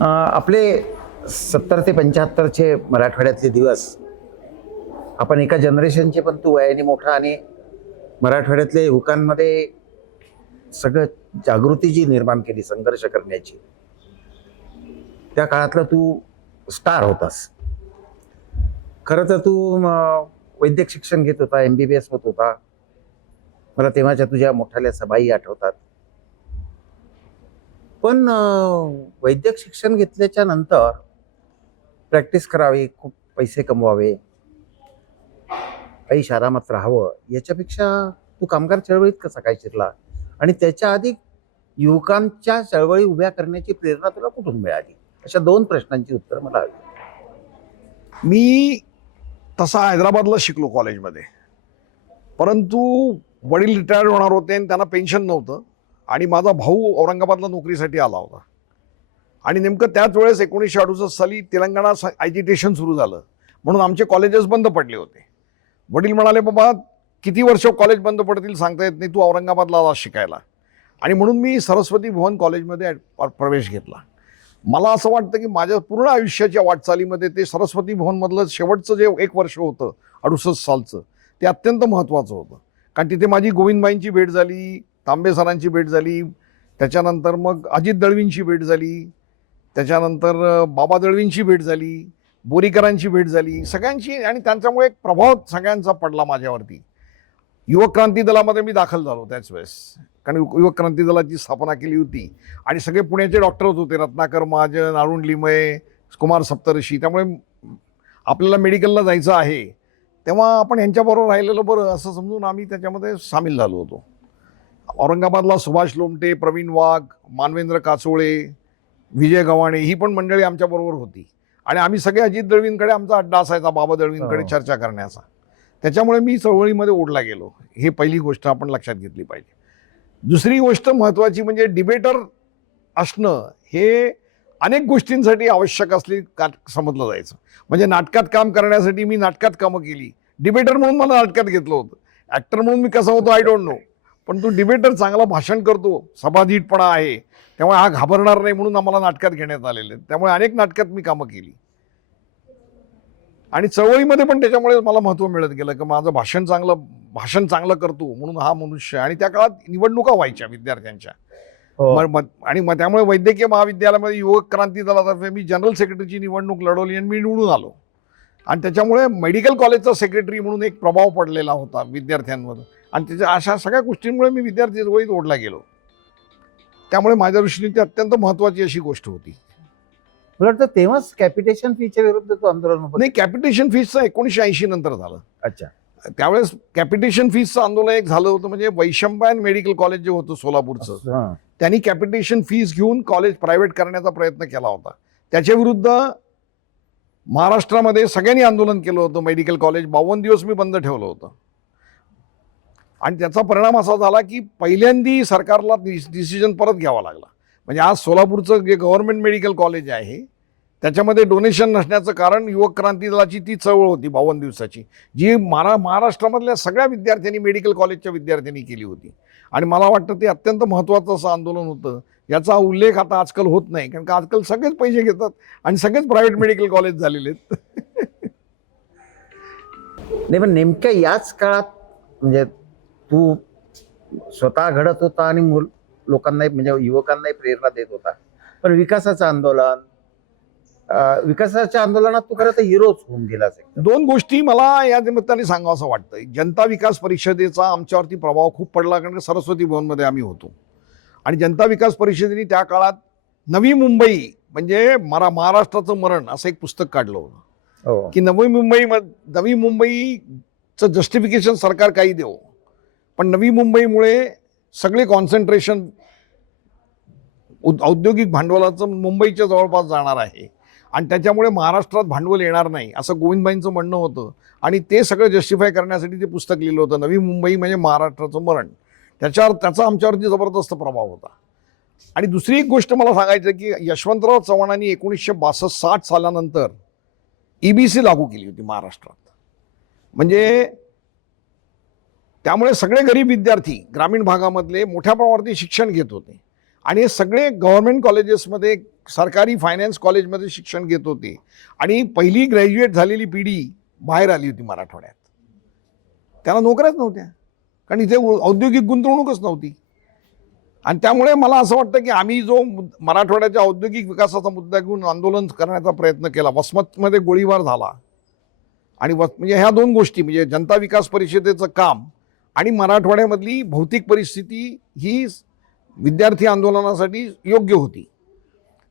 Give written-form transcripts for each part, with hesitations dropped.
आपले 70 ते 75चे मराठवाड्यातले दिवस आपण एका जनरेशनचे, पण तू वयाने मोठा आणि मराठवाड्यातल्या युवकांमध्ये सगळं जागृती जी निर्माण केली संघर्ष करण्याची, त्या काळातला तू स्टार होतास. खरं तर तू वैद्यक शिक्षण घेत होता, MBBS होत होता. मला तेव्हाच्या तुझ्या मोठ्याल्या सभाही आठवतात. पण वैद्यक शिक्षण घेतल्याच्या नंतर प्रॅक्टिस करावी, खूप पैसे कमवावे, काही आरामात राहावं, याच्यापेक्षा तू कामगार चळवळीत कसा काय शिरला आणि त्याच्या आधी युवकांच्या चळवळी उभ्या करण्याची प्रेरणा तुला कुठून मिळाली? अशा दोन प्रश्नांची उत्तर मला हवी. मी तसा हैदराबादला शिकलो कॉलेजमध्ये, परंतु वडील रिटायर्ड होणार होते आणि त्यांना पेन्शन नव्हतं आणि माझा भाऊ औरंगाबादला नोकरीसाठी आला होता. आणि नेमकं त्याच वेळेस 1968 साली तेलंगणा ॲजिटेशन सुरू झालं, म्हणून आमचे कॉलेजेस बंद पडले होते. वडील म्हणाले, बाबा किती वर्ष कॉलेज बंद पडतील सांगता येत नाही, तू औरंगाबादला आला शिकायला. आणि म्हणून मी सरस्वती भुवन कॉलेजमध्ये प्रवेश घेतला. मला असं वाटतं की माझ्या पूर्ण आयुष्याच्या वाटचालीमध्ये ते सरस्वती भुवनमधलं शेवटचं जे 1 वर्ष होतं 68 सालचं, ते अत्यंत महत्त्वाचं होतं. कारण तिथे माझी गोविंदबाईंची भेट झाली, तांबे सरांची भेट झाली, त्याच्यानंतर मग अजित दळवींची भेट झाली, त्याच्यानंतर बाबा दळवींची भेट झाली, बोरीकरांची भेट झाली, सगळ्यांची. आणि त्यांच्यामुळे एक प्रभाव सगळ्यांचा पडला माझ्यावरती. युवक क्रांती दलामध्ये मी दाखल झालो त्याच वेळेस, कारण युवक क्रांती दलाची स्थापना केली होती आणि सगळे पुण्याचे डॉक्टर्स होते, रत्नाकर महाजन, अरुण लिमये, कुमार सप्तऋषी. त्यामुळे आपल्याला मेडिकलला जायचं आहे तेव्हा आपण यांच्याबरोबर राहिलेलं बरं असं समजून आम्ही त्याच्यामध्ये सामील झालो होतो. औरंगाबादला सुभाष लोमटे, प्रवीण वाघ, मानवेंद्र काचोळे, विजय गव्हाणे ही पण मंडळी आमच्याबरोबर होती. आणि आम्ही सगळे अजित दळवींकडे आमचा अड्डा असायचा, बाबा दळवींकडे चर्चा करण्याचा. त्याच्यामुळे मी चळवळीमध्ये ओढला गेलो. हे पहिली गोष्ट आपण लक्षात घेतली पाहिजे. दुसरी गोष्ट महत्त्वाची म्हणजे डिबेटर असणं हे अनेक गोष्टींसाठी आवश्यक असली समजलं जायचं. म्हणजे नाटकात काम करण्यासाठी मी नाटकात कामं केली, डिबेटर म्हणून मला नाटकात घेतलं होतं. ॲक्टर म्हणून मी कसा होतो आय डोंट नो, पण तो डिबेटर चांगला भाषण करतो, सभाधीटपणा आहे, त्यामुळे हा घाबरणार नाही म्हणून आम्हाला नाटकात घेण्यात आलेले. त्यामुळे अनेक नाटकात मी कामं केली आणि चळवळीमध्ये पण त्याच्यामुळे मला महत्त्व मिळत गेलं की माझं भाषण चांगलं करतो म्हणून हा मनुष्य. आणि त्या काळात निवडणुका व्हायच्या विद्यार्थ्यांच्या. आणि मग त्यामुळे वैद्यकीय महाविद्यालयामध्ये युवक क्रांती दलातर्फे मी जनरल सेक्रेटरीची निवडणूक लढवली आणि मी निवडून आलो. आणि त्याच्यामुळे मेडिकल कॉलेजचा सेक्रेटरी म्हणून एक प्रभाव पडलेला होता विद्यार्थ्यांवर. आणि त्याच्या अशा सगळ्या गोष्टींमुळे मी विद्यार्थी चळवळीत ओढला गेलो. त्यामुळे माझ्या दृष्टीने ती अत्यंत महत्त्वाची अशी गोष्ट होती. मला वाटतं तेव्हाच कॅपिटेशन फीच्या विरुद्ध तो आंदोलन होतं. नाही, कॅपिटेशन फीसचं 1980 नंतर झालं. अच्छा. त्यावेळेस कॅपिटेशन फीसचं आंदोलन एक झालं होतं. म्हणजे वैशंपायन मेडिकल कॉलेज जे होतं सोलापूरचं, त्यांनी कॅपिटेशन फीस घेऊन कॉलेज प्रायव्हेट करण्याचा प्रयत्न केला होता. त्याच्या विरुद्ध महाराष्ट्रामध्ये सगळ्यांनी आंदोलन केलं होतं. मेडिकल कॉलेज 52 दिवस मी बंद ठेवलं होतं. आणि त्याचा परिणाम असा झाला की पहिल्यांदी सरकारला डिसिजन परत घ्यावा लागला. म्हणजे आज सोलापूरचं जे गव्हर्नमेंट मेडिकल कॉलेज आहे त्याच्यामध्ये डोनेशन नसण्याचं कारण युवक क्रांती दलाची ती चळवळ होती 52 दिवसाची, जी महाराष्ट्रामधल्या सगळ्या विद्यार्थ्यांनी, मेडिकल कॉलेजच्या विद्यार्थ्यांनी केली होती. आणि मला वाटतं ते अत्यंत महत्त्वाचं असं आंदोलन होतं. याचा उल्लेख आता आजकाल होत नाही, कारण का आजकाल सगळेच पैसे घेतात आणि सगळेच प्रायव्हेट मेडिकल कॉलेज झालेले आहेत. नाही, पण नेमक्या याच काळात म्हणजे तू स्वतः घडत होता आणि लोकांनाही म्हणजे युवकांनाही प्रेरणा देत होता. पण विकासाच्या आंदोलनात तू खरं तर हिरोच होऊन गेलास. 2 गोष्टी मला या निमित्ताने सांगावं असं वाटतंय. जनता विकास परिषदेचा आमच्यावरती प्रभाव खूप पडला, कारण सरस्वती भवनमध्ये आम्ही होतो. आणि जनता विकास परिषदेने त्या काळात नवी मुंबई म्हणजे महाराष्ट्राचं मरण असं एक पुस्तक काढलं होतं. की नवी मुंबईचं जस्टिफिकेशन सरकार काही देऊ, पण नवी मुंबईमुळे सगळे कॉन्सन्ट्रेशन औद्योगिक भांडवलाचं मुंबईच्या जवळपास जाणार आहे आणि त्याच्यामुळे महाराष्ट्रात भांडवल येणार नाही असं गोविंदबाईंचं म्हणणं होतं. आणि ते सगळं जस्टिफाय करण्यासाठी ते पुस्तक लिहिलं होतं, नवी मुंबई म्हणजे महाराष्ट्राचं मरण. त्याचा आमच्यावरती जबरदस्त प्रभाव होता. आणि दुसरी एक गोष्ट मला सांगायचं की यशवंतराव चव्हाणांनी 1962-60 सालानंतर EBC लागू केली होती महाराष्ट्रात. म्हणजे त्यामुळे सगळे गरीब विद्यार्थी ग्रामीण भागामधले मोठ्या प्रमाणावरती शिक्षण घेत होते. आणि हे सगळे गव्हर्नमेंट कॉलेजेसमध्ये सरकारी फायनान्स कॉलेजमध्ये शिक्षण घेत होते आणि पहिली ग्रॅज्युएट झालेली पिढी बाहेर आली होती मराठवाड्यात. त्यांना नोकऱ्याच नव्हत्या, कारण इथे औद्योगिक गुंतवणूकच नव्हती. आणि त्यामुळे मला असं वाटतं की आम्ही जो मराठवाड्याच्या औद्योगिक विकासाचा मुद्दा घेऊन आंदोलन करण्याचा प्रयत्न केला, वसमतमध्ये गोळीबार झाला आणि म्हणजे ह्या दोन गोष्टी म्हणजे जनता विकास परिषदेचं काम आणि मराठवाड्यामधली भौतिक परिस्थिती ही विद्यार्थी आंदोलनासाठी योग्य होती.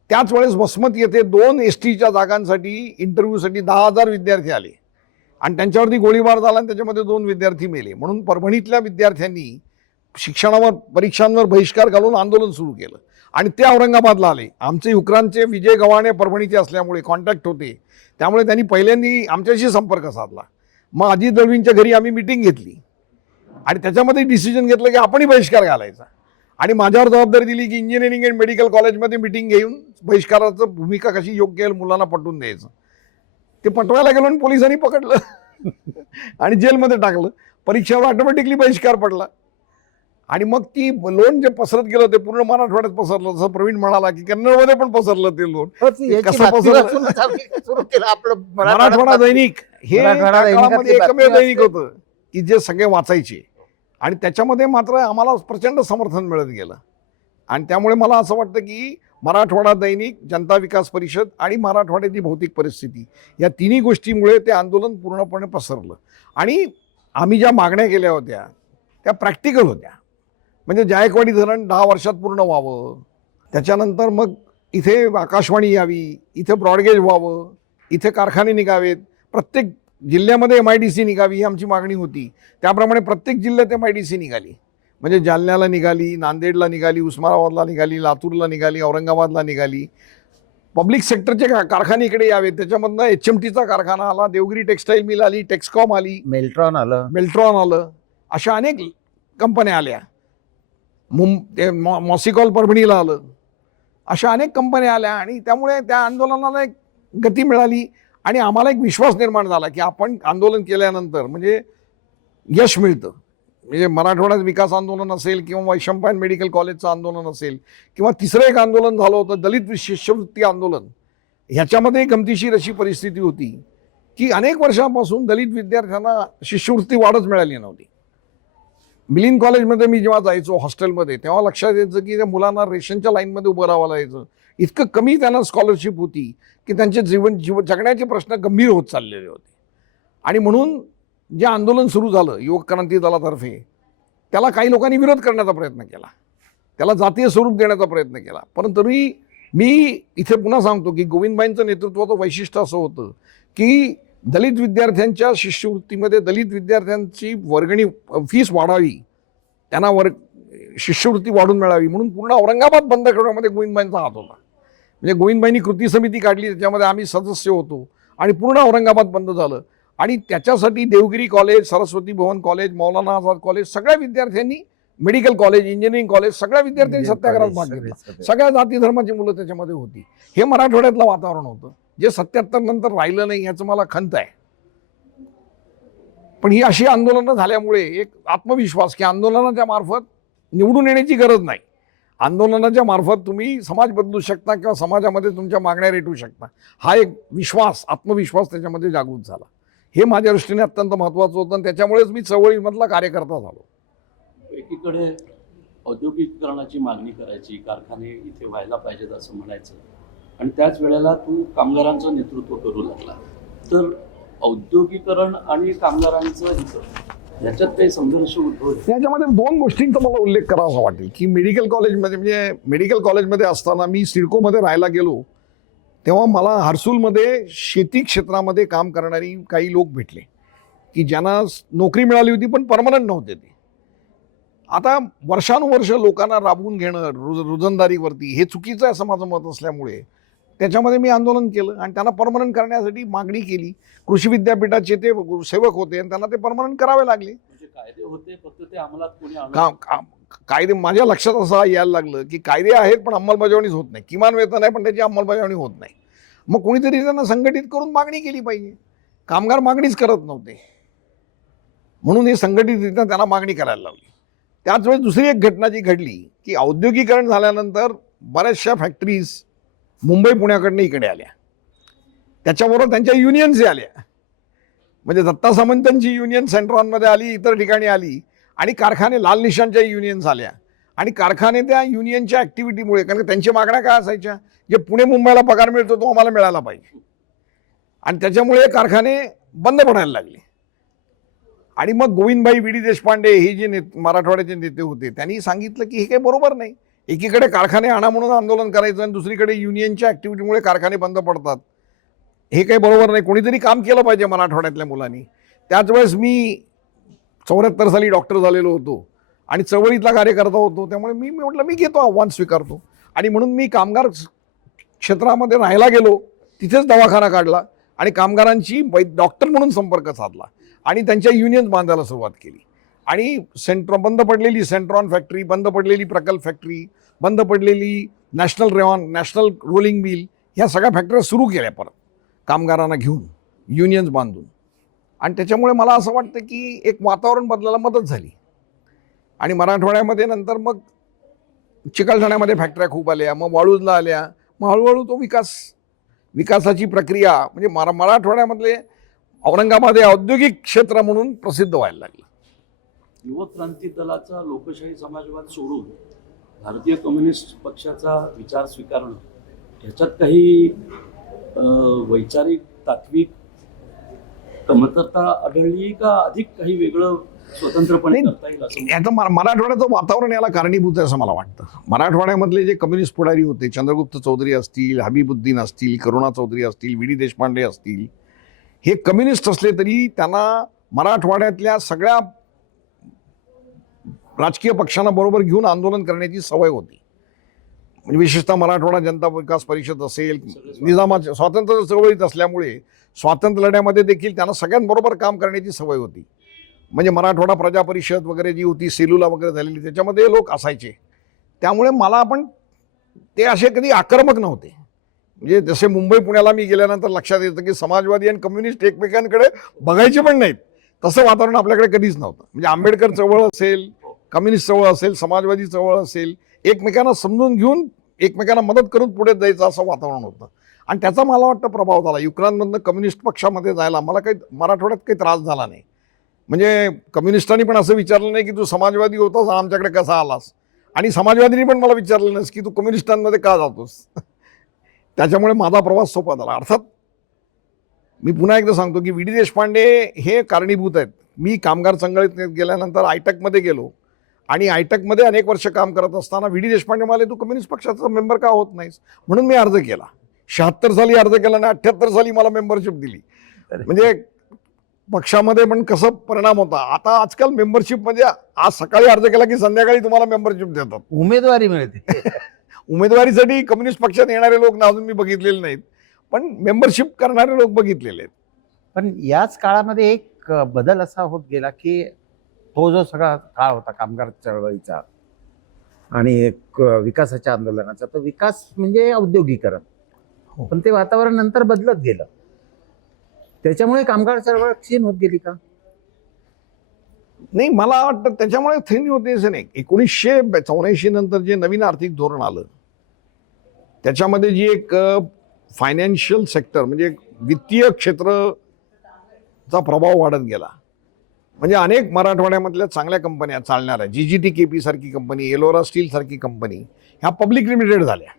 त्याच वेळेस वसमत येथे 2 STच्या जागांसाठी इंटरव्ह्यूसाठी 10,000 विद्यार्थी आले आणि त्यांच्यावरती गोळीबार झाला आणि त्याच्यामध्ये 2 विद्यार्थी मेले. म्हणून परभणीतल्या विद्यार्थ्यांनी शिक्षणावर परीक्षांवर बहिष्कार घालून आंदोलन सुरू केलं आणि ते औरंगाबादला आले. आमचे युक्रांचे विजय गव्हाणे परभणीचे असल्यामुळे कॉन्टॅक्ट होते, त्यामुळे त्यांनी पहिल्यांदा आमच्याशी संपर्क साधला. मग अजित दळवींच्या घरी आम्ही मिटिंग घेतली आणि त्याच्यामध्ये डिसिजन घेतलं की आपणही बहिष्कार घालायचा आणि माझ्यावर जबाबदारी दिली की इंजिनिअरिंग अँड मेडिकल कॉलेजमध्ये मिटिंग घेऊन बहिष्काराचं भूमिका कशी योग्य आहे मुलांना पटवून द्यायचं. ते पटवायला गेलो आणि पोलिसांनी पकडलं आणि जेलमध्ये टाकलं. परीक्षेवर ऑटोमॅटिकली बहिष्कार पडला आणि मग ती लोन जे पसरत गेलं ते पूर्ण मराठवाड्यात पसरलं. जसं प्रवीण म्हणाला की कन्नडमध्ये पण पसरलं ते लोन. कसं पसरलं? मराठवाडा दैनिक हे काळामध्ये एकमेव दैनिक होतं की जे सगळे वाचायचे आणि त्याच्यामध्ये मात्र आम्हाला प्रचंड समर्थन मिळत गेलं. आणि त्यामुळे मला असं वाटतं की मराठवाडा दैनिक, जनता विकास परिषद आणि मराठवाड्याची भौतिक परिस्थिती या तिन्ही गोष्टीमुळे ते आंदोलन पूर्णपणे पसरलं. आणि आम्ही ज्या मागण्या केल्या होत्या त्या प्रॅक्टिकल होत्या. म्हणजे जायकवाडी धरण 10 वर्षात पूर्ण व्हावं, त्याच्यानंतर मग इथे आकाशवाणी यावी, इथे ब्रॉडगेज व्हावं, इथे कारखाने निघावेत, प्रत्येक जिल्ह्यामध्ये MIDC निघावी ही आमची मागणी होती. त्याप्रमाणे प्रत्येक जिल्ह्यात MIDC निघाली. म्हणजे जालन्याला निघाली, नांदेडला निघाली, उस्मानाबादला निघाली, लातूरला निघाली, औरंगाबादला निघाली. पब्लिक सेक्टरचे कारखाने इकडे यावेत. त्याच्यामधनं HMTचा कारखाना आला, देवगिरी टेक्स्टाईल मिल आली, टेक्सकॉम आली, मेल्ट्रॉन आलं, अशा अनेक कंपन्या आल्या. मॉसिकॉल परभणीला आलं, अशा अनेक कंपन्या आल्या आणि त्यामुळे त्या आंदोलनाला एक गती मिळाली आणि आम्हाला एक विश्वास निर्माण झाला की आपण आंदोलन केल्यानंतर म्हणजे यश मिळतं. म्हणजे मराठवाड्यात विकास आंदोलन असेल किंवा वैशंपायन मेडिकल कॉलेजचं आंदोलन असेल किंवा तिसरं एक आंदोलन झालं होतं दलित शिष्यवृत्ती आंदोलन, ह्याच्यामध्ये गमतीशीर अशी परिस्थिती होती की अनेक वर्षांपासून दलित विद्यार्थ्यांना शिष्यवृत्ती वाढच मिळाली नव्हती. मिलिंद कॉलेजमध्ये मी जेव्हा जायचो हॉस्टेलमध्ये तेव्हा लक्षात यायचं की त्या मुलांना रेशनच्या लाईनमध्ये उभं राहावं लागायचं. इतकं कमी त्यांना स्कॉलरशिप होती की त्यांचे जगण्याचे प्रश्न गंभीर होत चाललेले होते. आणि म्हणून जे आंदोलन सुरू झालं युवक क्रांती दलातर्फे त्याला काही लोकांनी विरोध करण्याचा प्रयत्न केला, त्याला जातीय स्वरूप देण्याचा प्रयत्न केला. परंतु तरी मी इथे पुन्हा सांगतो की गोविंदबाईंचं नेतृत्वाचं वैशिष्ट्य असं होतं की दलित विद्यार्थ्यांच्या शिष्यवृत्तीमध्ये दलित विद्यार्थ्यांची वर्गणी फीस वाढावी, त्यांना शिष्यवृत्ती वाढून मिळावी म्हणून पूर्ण औरंगाबाद बंद करण्यामध्ये गोविंदबाईंचा हात होता. म्हणजे गोविंदबाईंनी कृती समिती काढली, त्याच्यामध्ये आम्ही सदस्य होतो आणि पूर्ण औरंगाबाद बंद झालं. आणि त्याच्यासाठी देवगिरी कॉलेज, सरस्वती भवन कॉलेज, मौलाना आझाद कॉलेज सगळ्या विद्यार्थ्यांनी, मेडिकल कॉलेज, इंजिनिअरिंग कॉलेज सगळ्या विद्यार्थ्यांनी सत्याग्रहात भाग घेतला. सगळ्या जाती धर्माची मुलं त्याच्यामध्ये होती. हे मराठवाड्यातलं वातावरण होतं जे 77 नंतर राहिलं नाही याचं मला खंत आहे. पण ही अशी आंदोलनं झाल्यामुळे एक आत्मविश्वास की आंदोलनाच्या मार्फत निवडून येण्याची गरज नाही, आंदोलनाच्या मार्फत तुम्ही समाज बदलू शकता किंवा समाजामध्ये तुमच्या मागण्या रेटू शकता, हा एक विश्वास, आत्मविश्वास त्याच्यामध्ये जागृत झाला. हे माझ्या दृष्टीने अत्यंत महत्त्वाचं होतं आणि त्याच्यामुळेच मी चळवळीमधला कार्यकर्ता झालो. एकीकडे औद्योगिकीकरणाची मागणी करायची, कारखाने इथे व्हायला पाहिजेत असं म्हणायचं आणि त्याच वेळेला तू कामगारांचं नेतृत्व करू लागला. तर औद्योगिकरण आणि कामगारांचं हित याच्यात काही संघर्ष उद्भवतो. त्याच्यामध्ये 2 गोष्टींचा मला उल्लेख करावा वाटेल की मेडिकल कॉलेजमध्ये म्हणजे मेडिकल कॉलेजमध्ये असताना मी सिडकोमध्ये राहायला गेलो तेव्हा मला हर्सूलमध्ये शेती क्षेत्रामध्ये काम करणारी काही लोक भेटले की ज्यांना नोकरी मिळाली होती पण परमनंट नव्हते. ते आता वर्षानुवर्ष लोकांना राबवून घेणं रोजंदारीवरती हे चुकीचं आहे असं माझं मत असल्यामुळे त्याच्यामध्ये मी आंदोलन केलं आणि त्यांना परमनंट करण्यासाठी मागणी केली. कृषी विद्यापीठाचे ते सेवक होते आणि त्यांना ते परमनंट करावे लागले. म्हणजे कायदे होते फक्त ते अंमलात कोणी कायदे माझ्या लक्षात असं यायला लागलं की कायदे आहेत पण अंमलबजावणीच होत नाही, किमान वेतन आहे पण त्याची अंमलबजावणी होत नाही. मग कोणीतरी त्यांना संघटित करून मागणी केली पाहिजे. कामगार मागणीच करत नव्हते म्हणून हे संघटितरित्या त्यांना मागणी करायला लावली. त्याच वेळेस दुसरी एक घटना जी घडली की औद्योगिकरण झाल्यानंतर बऱ्याचशा फॅक्टरीज मुंबई पुण्याकडनं इकडे आल्या. त्याच्याबरोबर त्यांच्या युनियन्सही आल्या. म्हणजे दत्ता सामंतांची युनियन सेंट्रॉनमध्ये आली, इतर ठिकाणी आली, आणि कारखाने लाल निशाणच्या युनियन्स आल्या. आणि कारखाने त्या युनियनच्या ॲक्टिव्हिटीमुळे, कारण की त्यांच्या मागण्या काय असायच्या, जे पुणे मुंबईला पगार मिळतो तो आम्हाला मिळाला पाहिजे, आणि त्याच्यामुळे कारखाने बंद पडायला लागले. आणि मग गोविंदभाई वी डी देशपांडे हे जे मराठवाड्याचे नेते होते त्यांनी सांगितलं की हे काही बरोबर नाही. एकीकडे कारखाने आणा म्हणून आंदोलन करायचं आणि दुसरीकडे युनियनच्या ॲक्टिव्हिटीमुळे कारखाने बंद पडतात, हे काही बरोबर नाही. कोणीतरी काम केलं पाहिजे मराठवाड्यातल्या मुलांनी. त्याच वेळेस मी 74 साली डॉक्टर झालेलो होतो आणि चळवळीतला कार्यकर्ता होतो. त्यामुळे मी म्हटलं मी घेतो, आव्हान स्वीकारतो. आणि म्हणून मी कामगार क्षेत्रामध्ये राहायला गेलो, तिथेच दवाखाना काढला आणि कामगारांची डॉक्टर म्हणून संपर्क साधला आणि त्यांच्या युनियन्स बांधायला सुरुवात केली. आणि बंद पडलेली सेंट्रॉन फॅक्टरी, बंद पडलेली प्रकल्प फॅक्टरी, बंद पडलेली नॅशनल रोलिंग मिल, ह्या सगळ्या फॅक्टऱ्या सुरू केल्या परत कामगारांना घेऊन, युनियन्स बांधून. आणि त्याच्यामुळे मला असं वाटतं की एक वातावरण बदलायला मदत झाली. आणि मराठवाड्यामध्ये नंतर मग चिकलठाण्यामध्ये फॅक्टऱ्या खूप आल्या, मग वाळूजला आल्या, मग हळूहळू तो विकासाची प्रक्रिया म्हणजे मराठवाड्यामधले औरंगाबाद हे औद्योगिक क्षेत्र म्हणून प्रसिद्ध व्हायला लागलं. युवक क्रांती दलाचा लोकशाही समाजवाद सोडून भारतीय कम्युनिस्ट पक्षाचा विचार स्वीकारणं, ह्याच्यात काही वैचारिक तात्विक कमतरता आढळली का अधिक काही वेगळं स्वतंत्रपणे करता येईल असं? आता मराठवाड्याचं वातावरण याला कारणीभूत आहे असं मला वाटतं. मराठवाड्यामधले जे कम्युनिस्ट पुढारी होते, चंद्रगुप्त चौधरी असतील, हबीबुद्दीन असतील, करुणा चौधरी असतील, वी डी देशपांडे असतील, हे कम्युनिस्ट असले तरी त्यांना मराठवाड्यातल्या सगळ्या राजकीय पक्षांना बरोबर घेऊन आंदोलन करण्याची सवय होती. म्हणजे विशेषतः मराठवाडा जनता विकास परिषद असेल, निजामाच्या स्वातंत्र्य चळवळीत असल्यामुळे स्वातंत्र्य लढ्यामध्ये देखील त्यांना सगळ्यांबरोबर काम करण्याची सवय होती. म्हणजे मराठवाडा प्रजा परिषद वगैरे जी होती, सेलूला वगैरे झालेली, त्याच्यामध्ये लोक असायचे. त्यामुळे मला पण ते असे कधी आक्रमक नव्हते. म्हणजे जसे मुंबई पुण्याला मी गेल्यानंतर लक्षात येतं की समाजवादी आणि कम्युनिस्ट एकमेकांकडे बघायचे पण नाहीत, तसं वातावरण आपल्याकडे कधीच नव्हतं. म्हणजे आंबेडकर चळवळ असेल, कम्युनिस्ट चळवळ असेल, समाजवादी चळवळ असेल, एकमेकांना समजून घेऊन एकमेकांना मदत करून पुढे जायचं असं वातावरण होतं. आणि त्याचा मला वाटतं प्रभाव झाला. युक्रांतमधनं कम्युनिस्ट पक्षामध्ये जायला मला काही मराठवाड्यात काही त्रास झाला नाही. म्हणजे कम्युनिस्टांनी पण असं विचारलं नाही की तू समाजवादी होतास आमच्याकडे कसा आलास, आणि समाजवादींनी पण मला विचारलं नाही की तू कम्युनिस्टांमध्ये का जातोस. त्याच्यामुळे माझा प्रवास सोपा झाला. अर्थात मी पुन्हा एकदा सांगतो की वी डी देशपांडे हे कारणीभूत आहेत. मी कामगार संघटनेत गेल्यानंतर आयटकमध्ये गेलो आणि आयटकमध्ये अनेक वर्ष काम करत असताना वी डी देशपांडे मला तू कम्युनिस्ट पक्षाचा मेंबर का होत नाहीस म्हणून मी अर्ज केला. 76 साली अर्ज केला आणि 78 साली मला मेंबरशिप दिली. म्हणजे पक्षामध्ये पण कसं परिणाम होता. आता आजकाल मेंबरशिप म्हणजे आज सकाळी अर्ज केला की संध्याकाळी तुम्हाला मेंबरशिप देतात, उमेदवारी मिळते. उमेदवारीसाठी कम्युनिस्ट पक्षात येणारे लोक अजून मी बघितलेले नाहीत, पण मेंबरशिप करणारे लोक बघितलेले आहेत. पण याच काळामध्ये एक बदल असा होत गेला की तो जो सगळा काळ होता कामगार चळवळीचा आणि एक विकासाच्या आंदोलनाचा, तो विकास म्हणजे औद्योगिकरण, पण ते वातावरण नंतर बदलत गेलं. त्याच्यामुळे कामगार चळवळ क्षीण होत गेली का? नाही, मला वाटतं त्याच्यामुळे थीन होते असं नाही. 1984 नंतर जे नवीन आर्थिक धोरण आलं त्याच्यामध्ये जी एक फायनान्शियल सेक्टर म्हणजे वित्तीय क्षेत्राचा प्रभाव वाढत गेला. म्हणजे अनेक मराठवाड्यामधल्या चांगल्या कंपन्या चालणाऱ्या GGTKP सारखी कंपनी, एलोरा स्टील सारखी कंपनी ह्या पब्लिक लिमिटेड झाल्या.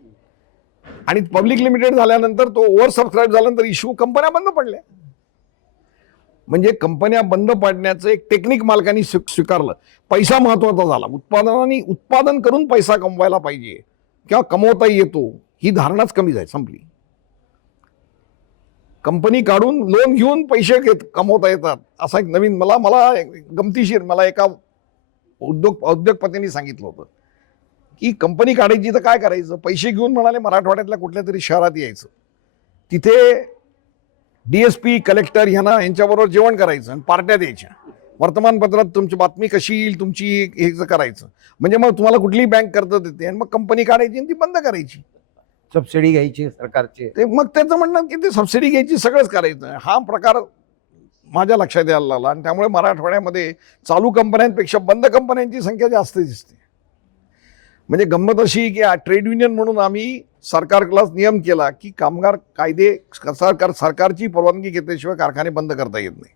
आणि पब्लिक लिमिटेड झाल्यानंतर तो ओव्हर सबस्क्राईब झाल्यानंतर इश्यू कंपन्या बंद पडल्या. म्हणजे कंपन्या बंद पाडण्याचं एक टेक्निक मालकांनी स्वीकारलं. पैसा महत्वाचा झाला. उत्पादन करून पैसा कमवायला पाहिजे किंवा कमवता येतो ही धारणाच कमी झाली, संपली. कंपनी काढून लोन घेऊन पैसे कमवता येतात असा एक नवीन मला गमतीशीर मला एका उद्योगपतींनी सांगितलं होतं की कंपनी काढायची तर काय करायचं, पैसे घेऊन म्हणाले मराठवाड्यातल्या कुठल्या तरी शहरात यायचं, तिथे DSP कलेक्टर यांच्याबरोबर जेवण करायचं आणि पार्ट्या द्यायच्या, वर्तमानपत्रात तुमची बातमी कशी येईल तुमची हे करायचं. म्हणजे मग तुम्हाला कुठलीही बँक कर्ज देते आणि मग कंपनी काढायची आणि ती बंद करायची, सबसिडी घ्यायची सरकारची. ते मग त्याचं म्हणणं की ते सबसिडी घ्यायची, सगळंच करायचं. हा प्रकार माझ्या लक्षात यायला लागला आणि त्यामुळे मराठवाड्यामध्ये चालू कंपन्यांपेक्षा बंद कंपन्यांची संख्या जास्त दिसते. म्हणजे गंमत अशी की ट्रेड युनियन म्हणून आम्ही सरकारलाच नियम केला की कामगार कायदे सरकारची परवानगी घेतल्याशिवाय कारखाने बंद करता येत नाही.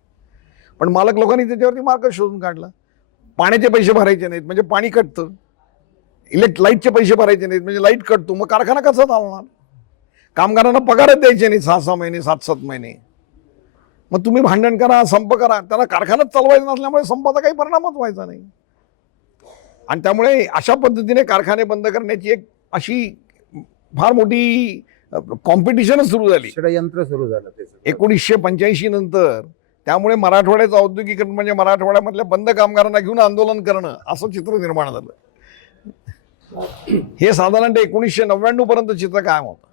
पण मालक लोकांनी त्याच्यावरती मार्ग शोधून काढला. पाण्याचे पैसे भरायचे नाहीत म्हणजे पाणी कटतं, लाईटचे पैसे भरायचे नाहीत म्हणजे लाईट कटतो, मग कारखाना कसा चालणार? कामगारांना पगारच द्यायचे नाही 6-6 महिने 7-7 महिने. मग तुम्ही भांडण करा, संप करा, त्यांना कारखानाच चालवायचा नसल्यामुळे संपाचा काही परिणामच व्हायचा नाही. आणि त्यामुळे अशा पद्धतीने कारखाने बंद करण्याची एक अशी फार मोठी कॉम्पिटिशनच सुरू झाली. षडयंत्र सुरू झालं त्याचं 1985 नंतर. त्यामुळे मराठवाड्याचं औद्योगिकरण म्हणजे मराठवाड्यामधल्या बंद कामगारांना घेऊन आंदोलन करणं असं चित्र निर्माण झालं. हे साधारणतः 1999 पर्यंत चित्र कायम होतं.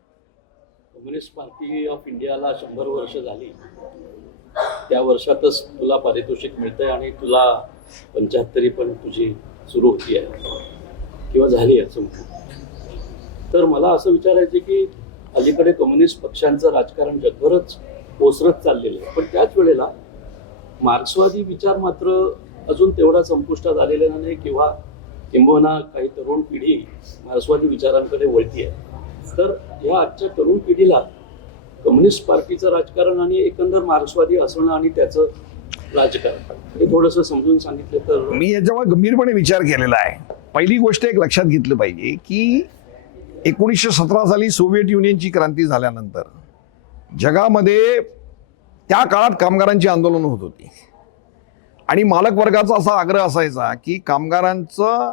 कम्युनिस्ट पार्टी ऑफ इंडियाला 100 वर्ष झाली. त्या वर्षातच तुला पारितोषिक मिळतंय आणि तुला 75 पण तुझी सुरू होती आहे किंवा झाली असं म्हणतो. तर मला असं विचारायचं की अलीकडे कम्युनिस्ट पक्षांचं राजकारण जगभरच ओसरत चाललेलं आहे, पण त्याच वेळेला मार्क्सवादी विचार मात्र अजून तेवढा संपुष्टात आलेला नाही किंवा किंबहुना काही तरुण पिढी मार्क्सवादी विचारांकडे वळती आहे. तर ह्या आजच्या तरुण पिढीला कम्युनिस्ट पार्टीचं राजकारण आणि एकंदर मार्क्सवादी असणं आणि त्याचं राजकारण हे थोडंसं समजून सांगितलं तर. मी याच्यावर गंभीरपणे विचार केलेला आहे. पहिली गोष्ट एक लक्षात घेतलं पाहिजे की 1917 साली सोव्हिएट युनियनची क्रांती झाल्यानंतर जगामध्ये त्या काळात कामगारांची आंदोलनं होत होती आणि मालक वर्गाचा असा आग्रह असायचा की कामगारांचं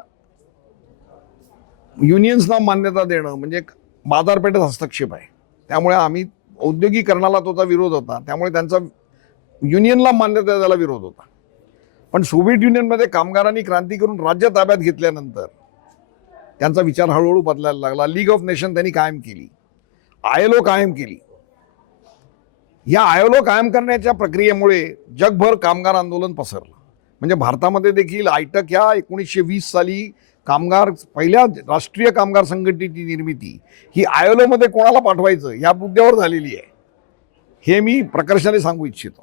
युनियन्सना मान्यता देणं म्हणजे बाजारपेठेत हस्तक्षेप आहे. त्यामुळे आम्ही औद्योगिकरणाला त्याचा विरोध होता, त्यामुळे त्यांचा युनियनला मान्यता द्यायला विरोध होता. पण सोव्हिएट युनियनमध्ये कामगारांनी क्रांती करून राज्य ताब्यात घेतल्यानंतर त्यांचा विचार हळूहळू बदलायला लागला. लीग ऑफ नेशन त्यांनी कायम केली, ILO कायम केली. या ILO कायम करण्याच्या प्रक्रियेमुळे जगभर कामगार आंदोलन पसरलं. म्हणजे भारतामध्ये देखील आयटक या 1920 साली कामगार पहिल्या राष्ट्रीय कामगार संघटनेची निर्मिती ही ILO मध्ये कोणाला पाठवायचं या मुद्द्यावर झालेली आहे, हे मी प्रकर्षाने सांगू इच्छितो.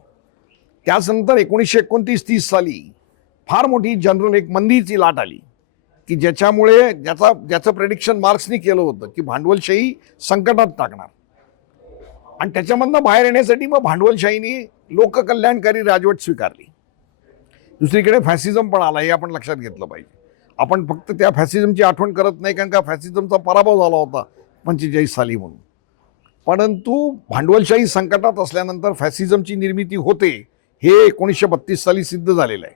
त्यानंतर 1929-30 साली फार मोठी जनरल एक मंदीची लाट आली की ज्याच्यामुळे ज्याचं प्रेडिक्शन मार्क्सनी केलं होतं की भांडवलशाही संकटात टाकणार. आणि त्याच्यामधनं बाहेर येण्यासाठी मग भांडवलशाहीने लोककल्याणकारी राजवट स्वीकारली. दुसरीकडे फॅसिझम पण आला, हे आपण लक्षात घेतलं पाहिजे. आपण फक्त त्या फॅसिझमची आठवण करत नाही कारण का फॅसिझमचा पराभव झाला होता 45 साली म्हणून. परंतु भांडवलशाही संकटात असल्यानंतर फॅसिझमची निर्मिती होते हे 1932 साली सिद्ध झालेलं आहे.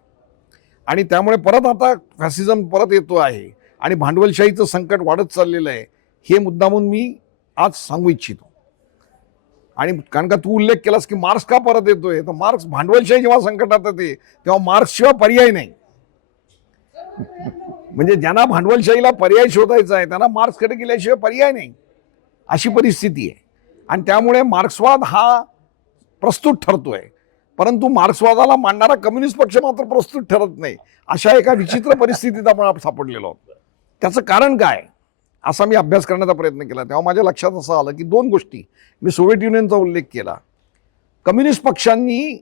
आणि त्यामुळे परत आता फॅसिझम परत येतो आहे आणि भांडवलशाहीचं संकट वाढत चाललेलं आहे, हे मुद्दामून मी आज सांगू इच्छितो. आणि कारण का तू उल्लेख केलास की मार्क्स का परत येतोय, तर मार्क्स भांडवलशाही जेव्हा संकटात येते तेव्हा मार्क्सशिवाय पर्याय नाही. म्हणजे ज्यांना भांडवलशाहीला पर्याय शोधायचा आहे त्यांना मार्क्सकडे गेल्याशिवाय पर्याय नाही, अशी परिस्थिती आहे. आणि त्यामुळे मार्क्सवाद हा प्रस्तुत ठरतोय, परंतु मार्क्सवादाला मांडणारा कम्युनिस्ट पक्ष मात्र प्रस्तुत ठरत नाही. अशा एका विचित्र परिस्थितीत आपण सापडलेलो आहोत. त्याचं कारण काय असा मी अभ्यास करण्याचा प्रयत्न केला. तेव्हा माझ्या लक्षात असं आलं की दोन गोष्टी. मी सोव्हिएट युनियनचा उल्लेख केला. कम्युनिस्ट पक्षांनी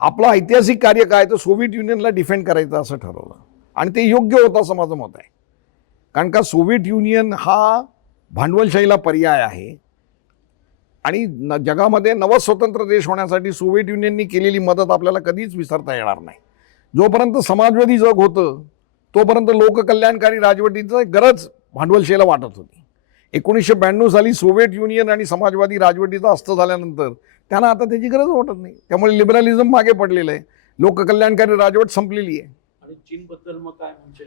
आपलं ऐतिहासिक कार्य काय तर सोव्हिएट युनियनला डिफेंड करायचं असं ठरवलं आणि ते योग्य होतं असं माझं मत आहे. कारण का सोव्हिएट युनियन हा भांडवलशाहीला पर्याय आहे आणि जगामध्ये नवस्वतंत्र देश होण्यासाठी सोव्हिएट युनियननी केलेली मदत आपल्याला कधीच विसरता येणार नाही. जोपर्यंत समाजवादी जग होतं तोपर्यंत लोककल्याणकारी राजवटीचं गरज भांडवलशाहीला वाटत होती. 1992 साली सोव्हिएट युनियन आणि समाजवादी राजवटीचा अस्त झाल्यानंतर त्यांना आता त्याची गरज वाटत नाही. त्यामुळे लिबरलिझम मागे पडलेलं आहे, लोककल्याणकारी राजवट संपलेली आहे. आणि चीनबद्दल मग काय म्हणजे?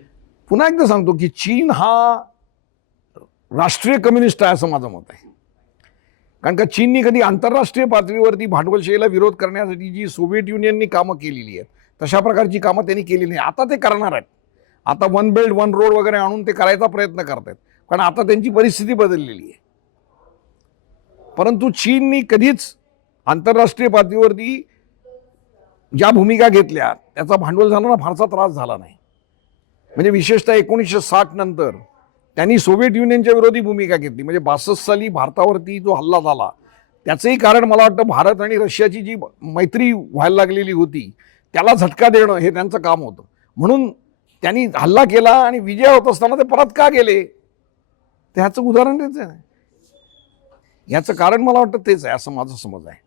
पुन्हा एकदा सांगतो की चीन हा राष्ट्रीय कम्युनिस्ट आहे असं माझं मत आहे. कारण का चीननी कधी आंतरराष्ट्रीय पातळीवरती भांडवलशाहीला विरोध करण्यासाठी जी सोव्हिएट युनियननी कामं केलेली आहेत तशा प्रकारची कामं त्यांनी केली नाही. आता ते करणार आहेत. आता वन बेल्ट वन रोड वगैरे आणून ते करायचा प्रयत्न करत आहेत, कारण आता त्यांची परिस्थिती बदललेली आहे. परंतु चीननी कधीच आंतरराष्ट्रीय पातळीवरती ज्या भूमिका घेतल्या त्याचा भांडवलशाहीला फारसा त्रास झाला नाही. म्हणजे विशेषतः 1960 नंतर त्यांनी सोव्हिएट युनियनच्या विरोधी भूमिका घेतली. म्हणजे 62 साली भारतावरती जो हल्ला झाला त्याचंही कारण मला वाटतं भारत आणि रशियाची जी मैत्री व्हायला लागलेली होती त्याला झटका देणं हे त्यांचं काम होतं. म्हणून त्यांनी हल्ला केला आणि विजय होत असताना ते परत का गेले, ते ह्याचं उदाहरण तेच आहे. याचं कारण मला वाटतं तेच आहे असं माझं समज आहे.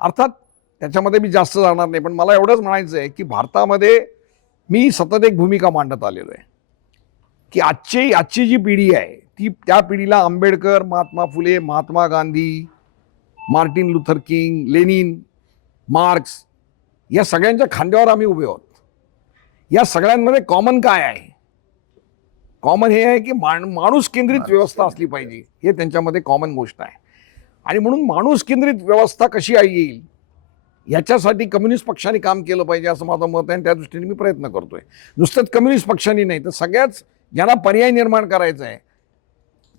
अर्थात त्याच्यामध्ये मी जास्त जाणार नाही, पण मला एवढंच म्हणायचं आहे की भारतामध्ये मी सतत एक भूमिका मांडत आलेलो आहे की आजची जी पिढी आहे ती त्या पिढीला Ambedkar, Mahatma Phule, Mahatma Gandhi, Martin Luther King, Lenin, Marx या सगळ्यांच्या खांद्यावर आम्ही उभे आहोत. या सगळ्यांमध्ये कॉमन काय आहे? कॉमन हे आहे की माणूस केंद्रित व्यवस्था असली पाहिजे, हे त्यांच्यामध्ये कॉमन गोष्ट आहे. आणि म्हणून माणूस केंद्रित व्यवस्था कशी येईल याच्यासाठी कम्युनिस्ट पक्षाने काम केलं पाहिजे असं माझं मत आहे, आणि त्या दृष्टीने मी प्रयत्न करतोय. नुसतंच कम्युनिस्ट पक्षाने नाही तर सगळ्याच ज्यांना पर्याय निर्माण करायचा आहे.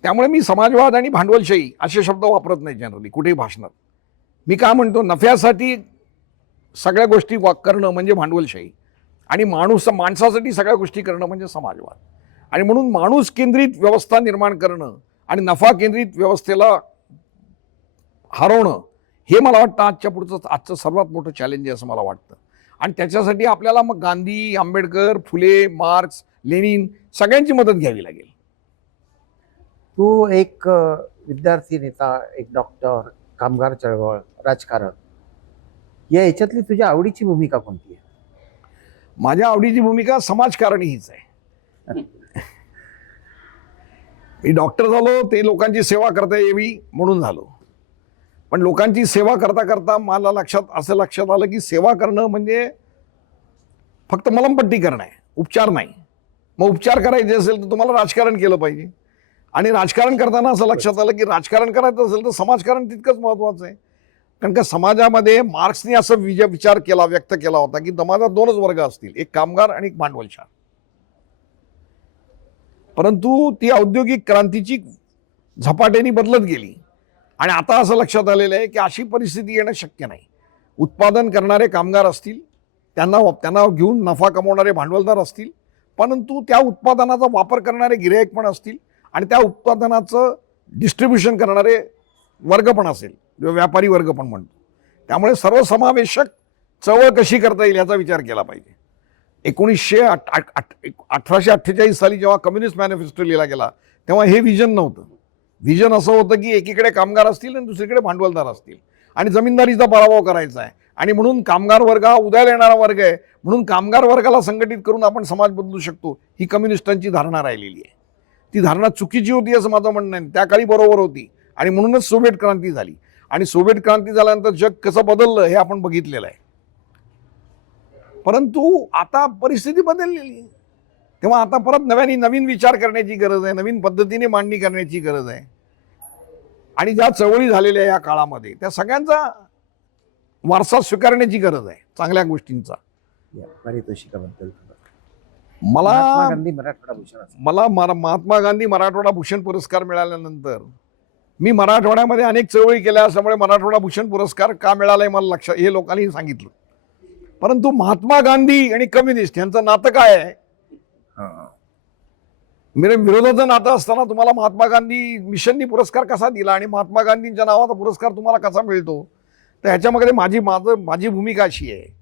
त्यामुळे मी समाजवाद आणि भांडवलशाही असे शब्द वापरत नाही जनरली कुठेही भाषणात. मी काय म्हणतो, नफ्यासाठी सगळ्या गोष्टी करणं म्हणजे भांडवलशाही, आणि माणसासाठी सगळ्या गोष्टी करणं म्हणजे समाजवाद. आणि म्हणून माणूस केंद्रित व्यवस्था निर्माण करणं आणि नफा केंद्रित व्यवस्थेला हरवणं हे मला वाटतं आजचं सर्वात मोठं चॅलेंज आहे असं मला वाटतं. आणि त्याच्यासाठी आपल्याला मग गांधी, आंबेडकर, फुले, मार्क्स, लेनिन सगळ्यांची मदत घ्यावी लागेल. तू एक विद्यार्थी नेता, एक डॉक्टर, कामगार चळवळ, राजकारण, या याच्यातली तुझ्या आवडीची भूमिका कोणती आहे? माझ्या आवडीची भूमिका समाजकारण हीच आहे. मी डॉक्टर झालो ते लोकांची सेवा करता यावी म्हणून झालो, पण लोकांची सेवा करता करता मला लक्षात आलं की सेवा करणं म्हणजे फक्त मलमपट्टी करणं आहे, उपचार नाही. मग उपचार करायचे असेल तर तुम्हाला राजकारण केलं पाहिजे, आणि राजकारण करताना असं लक्षात आलं की राजकारण करायचं असेल तर समाजकारण तितकंच महत्त्वाचं आहे. कारण का समाजामध्ये मार्क्सने असं विचार व्यक्त केला होता की समाजात दोनच वर्ग असतील, एक कामगार आणि एक भांडवलशाह. परंतु ती औद्योगिक क्रांतीची झपाट्याने बदलत गेली, आणि आता असं लक्षात आलेलं आहे की अशी परिस्थिती येणं शक्य नाही. उत्पादन करणारे कामगार असतील, त्यांना घेऊन नफा कमवणारे भांडवलदार असतील, परंतु त्या उत्पादनाचा वापर करणारे गिराईक पण असतील, आणि त्या उत्पादनाचं डिस्ट्रीब्युशन करणारे वर्ग पण असेल, व्यापारी वर्ग पण म्हणतो. त्यामुळे सर्वसमावेशक चळवळ कशी करता येईल याचा विचार केला पाहिजे. 1848 साली जेव्हा कम्युनिस्ट मॅनिफेस्टो लिहिला गेला तेव्हा हे विजन नव्हतं. विजन असं होतं की एकीकडे कामगार असतील आणि दुसरीकडे भांडवलदार असतील, आणि जमीनदारीचा पराभव करायचा आहे, आणि म्हणून कामगार वर्ग हा उदयाला येणारा वर्ग आहे, म्हणून कामगार वर्गाला संघटित करून आपण समाज बदलू शकतो, ही कम्युनिस्टांची धारणा राहिलेली आहे. ती धारणा चुकीची होती असं माझं म्हणणं आहे. त्या काळी बरोबर होती, आणि म्हणूनच सोव्हिएट क्रांती झाली, आणि सोव्हिएट क्रांती झाल्यानंतर जग कसं बदललं हे आपण बघितलेलं आहे. परंतु आता परिस्थिती बदललेली आहे, तेव्हा आता परत नवीन विचार करण्याची गरज आहे, नवीन पद्धतीने मांडणी करण्याची गरज आहे. आणि ज्या चळवळी झालेल्या या काळामध्ये त्या सगळ्यांचा वारसा स्वीकारण्याची गरज आहे, चांगल्या गोष्टींचा. पारितोषिकाबद्दल मला महात्मा गांधी मराठवाडा भूषण मला महात्मा गांधी मराठवाडा भूषण पुरस्कार मिळाल्यानंतर मी मराठवाड्यामध्ये अनेक चळवळी केल्या असल्यामुळे मराठवाडा भूषण पुरस्कार का मिळालाय मला लक्षात, हे लोकांनी सांगितलं. परंतु महात्मा गांधी आणि कम्युनिस्ट यांचं नातं काय आहे? विरोधाचं नातं असताना तुम्हाला महात्मा गांधी मिशननी पुरस्कार कसा दिला आणि महात्मा गांधींच्या नावाचा पुरस्कार तुम्हाला कसा मिळतो? तर ह्याच्यामध्ये माझी भूमिका अशी आहे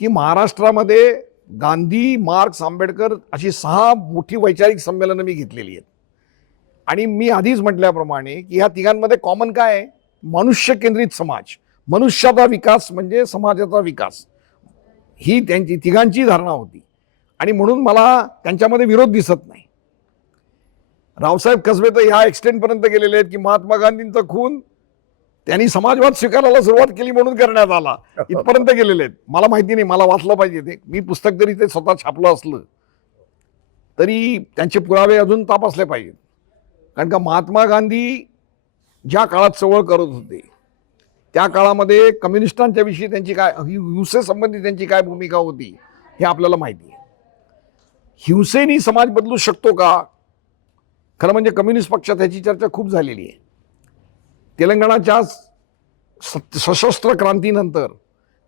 की महाराष्ट्रामध्ये गांधी, मार्क्स, आंबेडकर अशी 6 मोठी वैचारिक संमेलनं मी घेतलेली आहेत. आणि मी आधीच म्हटल्याप्रमाणे की ह्या तिघांमध्ये कॉमन काय आहे? मनुष्य केंद्रित समाज, मनुष्याचा विकास म्हणजे समाजाचा विकास, ही त्यांची तिघांची धारणा होती. आणि म्हणून मला त्यांच्यामध्ये विरोध दिसत नाही. रावसाहेब कसबे तर ह्या एक्सटेंटपर्यंत गेलेले आहेत की महात्मा गांधींचा खून त्यांनी समाजवाद स्वीकारायला सुरुवात केली म्हणून करण्यात आला, इथपर्यंत गेलेले आहेत. मला माहिती नाही, मला वाचलं पाहिजे ते. मी पुस्तक जरी ते स्वतः छापलं असलं तरी त्यांचे पुरावे अजून तपासले पाहिजेत. कारण का महात्मा गांधी ज्या काळात चळवळ करत होते त्या काळामध्ये कम्युनिस्टांच्या विषयी त्यांची काय, हिंसेसंबंधी त्यांची काय भूमिका होती हे आपल्याला माहिती आहे. हिंसेनी समाज बदलू शकतो का? खरं म्हणजे कम्युनिस्ट पक्षात ह्याची चर्चा खूप झालेली आहे. तेलंगणाच्या सशस्त्र क्रांतीनंतर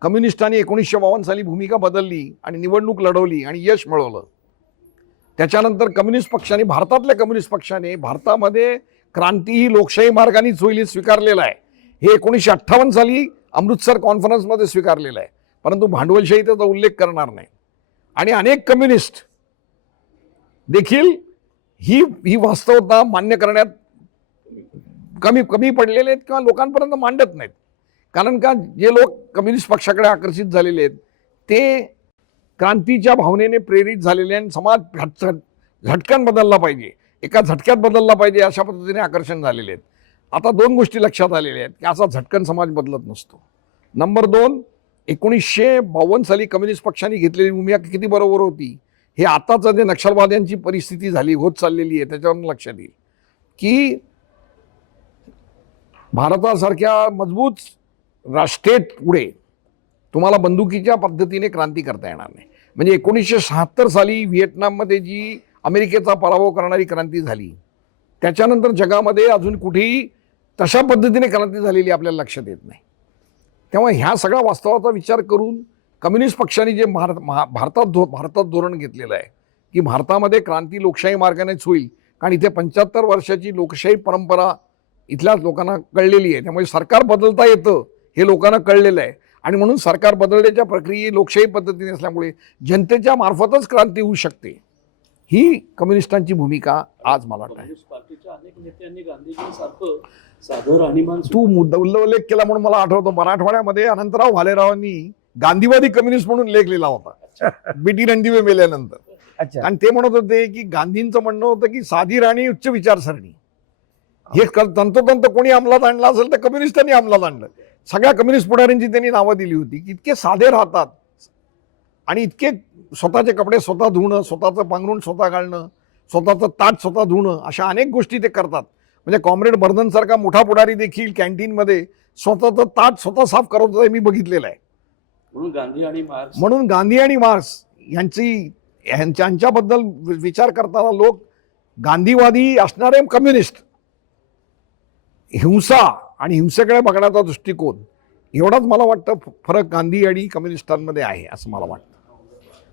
कम्युनिस्टांनी 1952 साली भूमिका बदलली आणि निवडणूक लढवली आणि यश मिळवलं. त्याच्यानंतर कम्युनिस्ट पक्षाने, भारतातल्या कम्युनिस्ट पक्षाने भारतामध्ये क्रांती ही लोकशाही मार्गानेच होईल स्वीकारलेलं आहे. हे 1958 साली अमृतसर कॉन्फरन्समध्ये स्वीकारलेलं आहे. परंतु भांडवलशाही त्याचा उल्लेख करणार नाही. आणि अनेक कम्युनिस्ट देखील ही ही वास्तवता मान्य करण्यात कमी कमी पडलेले आहेत किंवा लोकांपर्यंत मांडत नाहीत. कारण का जे लोक कम्युनिस्ट पक्षाकडे आकर्षित झालेले आहेत ते क्रांतीच्या भावनेने प्रेरित झालेले आणि समाज झटकन बदलला पाहिजे, एका झटक्यात बदलला पाहिजे अशा पद्धतीने आकर्षण झालेले आहेत. आता 2 गोष्टी लक्षात आलेल्या आहेत की असा झटकन समाज बदलत नसतो. नंबर 2, 1952 साली कम्युनिस्ट पक्षाने घेतलेली भूमिका किती बरोबर होती हे आताचं जे नक्षलवाद्यांची परिस्थिती झाली होत चाललेली आहे त्याच्यावरून लक्षात येईल की भारतासारख्या मजबूत स्टेट पुढे तुम्हाला बंदुकीच्या पद्धतीने क्रांती करता येणार नाही. म्हणजे 1976 साली व्हिएटनाममध्ये जी अमेरिकेचा पराभव करणारी क्रांती झाली त्याच्यानंतर जगामध्ये अजून कुठेही तशा पद्धतीने क्रांती झालेली आपल्याला लक्षात येत नाही. त्यामुळे ह्या सगळ्या वास्तवाचा विचार करून कम्युनिस्ट पक्षाने जे भारतात धोरण घेतलेलं आहे की भारतामध्ये क्रांती लोकशाही मार्गानेच होईल, कारण इथे 75 वर्षाची लोकशाही परंपरा इथल्याच लोकांना कळलेली आहे. त्यामुळे सरकार बदलता येतं हे लोकांना कळलेलं आहे आणि म्हणून सरकार बदलण्याच्या प्रक्रिये लोकशाही पद्धतीने असल्यामुळे जनतेच्या मार्फतच क्रांती होऊ शकते. ही कम्युनिस्टांची भूमिका आज मला वाटतं. कम्युनिस्ट पार्टीच्या अनेक नेत्यांनी गांधीजींसारखं साधं राहणीमान तू उल्लेख केला म्हणून मला आठवतं मराठवाड्यामध्ये अनंतराव भालेरावांनी गांधीवादी कम्युनिस्ट म्हणून लेख लिहिला होता बीटी रणदिवे मेल्यानंतर. अच्छा. आणि ते म्हणत होते की गांधींचं म्हणणं होतं की साधी राणी उच्च विचारसरणी हे तंतोतंत कोणी अंमलात आणलं असेल तर कम्युनिस्टांनी अंमलात आणलं. सगळ्या कम्युनिस्ट पुढाऱ्यांची त्यांनी नावं दिली होती की इतके साधे राहतात आणि इतके स्वतःचे कपडे स्वतः धुणं, स्वतःचं पांघरूण स्वतः घालणं, स्वतःचं ताट स्वतः धुणं, अशा अनेक गोष्टी ते करतात. म्हणजे कॉम्रेड बर्धनसारखा मोठा पुढारी देखील कॅन्टीनमध्ये स्वतःचं ताट स्वतः साफ करत होता हे मी बघितलेलं आहे. म्हणून गांधी आणि मार्क्स यांच्याबद्दल विचार करताना लोक गांधीवादी असणारे कम्युनिस्ट हिंसा आणि हिंसेकडे बघण्याचा दृष्टिकोन एवढाच मला वाटतं फरक गांधी आणि कम्युनिस्टांमध्ये आहे असं मला वाटतं.